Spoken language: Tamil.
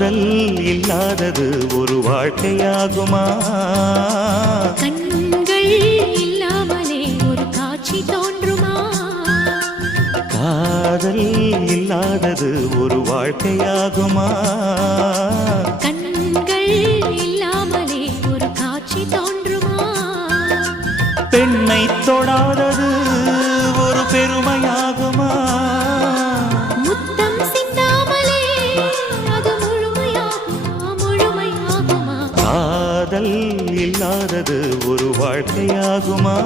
காதல் இல்லாதது ஒரு வாழ்க்கையாகுமா? கண்கள் இல்லாமலே ஒரு காட்சி தோன்றுமா? காதல் இல்லாதது ஒரு வாழ்க்கையாகுமா? கண்கள் இல்லாமலே ஒரு காட்சி தோன்றுமா? பெண்ணை தொடாதது ஒரு பெருமையாகுமா? முத்தம் சிந்தாமலே அது முழுமையாகுமா? காதல் இல்லாதது ஒரு வாழ்க்கையாகுமா?